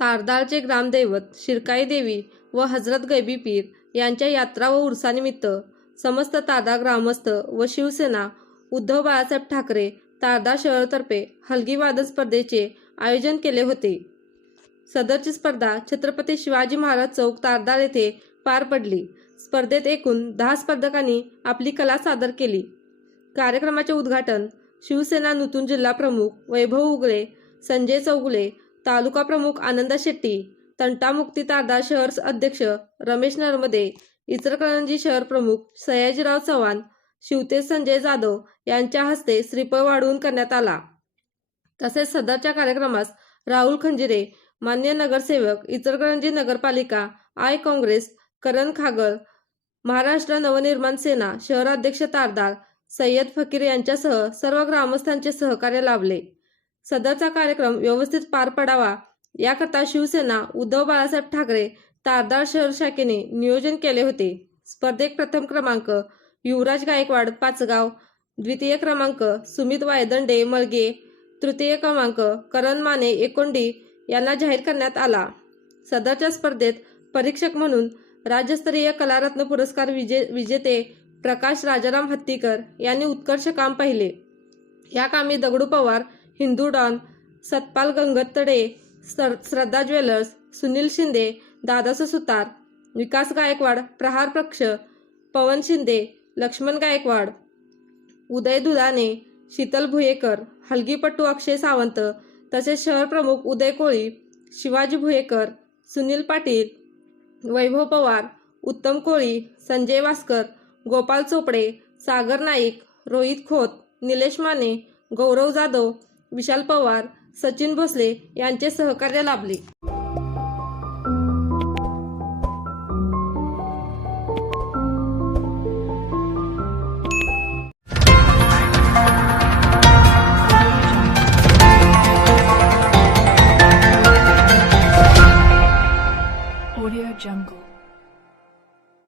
तारदाळचे ग्रामदैवत शिरकाई देवी व हजरत गैबी पीर यांच्या यात्रा व उरसानिमित्त समस्त तारदा ग्रामस्थ व शिवसेना उद्धव बाळासाहेब ठाकरे तारदा शहरातर्फे हलगीवादन स्पर्धेचे आयोजन केले होते. सदरची स्पर्धा छत्रपती शिवाजी महाराज चौक तारदाळ येथे पार पडली. स्पर्धेत एकूण दहा स्पर्धकांनी आपली कला सादर केली. कार्यक्रमाचे उद्घाटन शिवसेना नूतन जिल्हा प्रमुख वैभव उगळे संजय चौगुले तालुका प्रमुख आनंदा शेट्टी तंटामुक्ती तारदा शहर अध्यक्ष रमेश नरमदे इचलकरंजी शहर प्रमुख सयाजीराव चव्हाण शिवतेज संजय जाधव यांच्या हस्ते श्रीफळ वाढवून करण्यात आला. तसेच सदरच्या कार्यक्रमास राहुल खंजिरे मान्य नगरसेवक इचलकरंजी नगरपालिका आय काँग्रेस करण खागळ महाराष्ट्र नवनिर्माण सेना शहराध्यक्ष तारदार सय्यद फकीर यांच्यासह सर्व ग्रामस्थांचे सहकार्य लाभले. सदरचा कार्यक्रम व्यवस्थित पार पडावा. याकरता शिवसेना उद्धव बाळासाहेब ठाकरे तारदार शहर शाखेने नियोजन केले होते. स्पर्धेत प्रथम क्रमांक युवराज गायकवाड पाचगाव. द्वितीय क्रमांक सुमित वायदंडे मळगे तृतीय क्रमांक करण माने एकोंडी यांना जाहीर करण्यात आला. सदरच्या स्पर्धेत परीक्षक म्हणून राज्यस्तरीय कलारत्न पुरस्कार विजे विजेते प्रकाश राजाराम हत्तीकर यांनी उत्कर्ष काम पाहिले. या कामी Dagdu Pawar Hindu don Satpal Gangtade sir Shraddha jewellers Sunil Shinde Dadas Sutar Vikas Gaikwad Prahar पक्ष पवन शिंदे लक्ष्मण गायकवाड उदय दुधाने शीतल भुयेकर हलगीपट्टू अक्षय सावंत तसेच शहर प्रमुख उदय कोळी शिवाजी भुयेकर सुनील पाटील वैभव पवार उत्तम कोळी संजय वास्कर गोपाल चोपडे सागर नाईक रोहित खोत निलेश माने गौरव जाधव विशाल पवार सचिन भोसले यांचे सहकार्य लाभले Audio Jungle.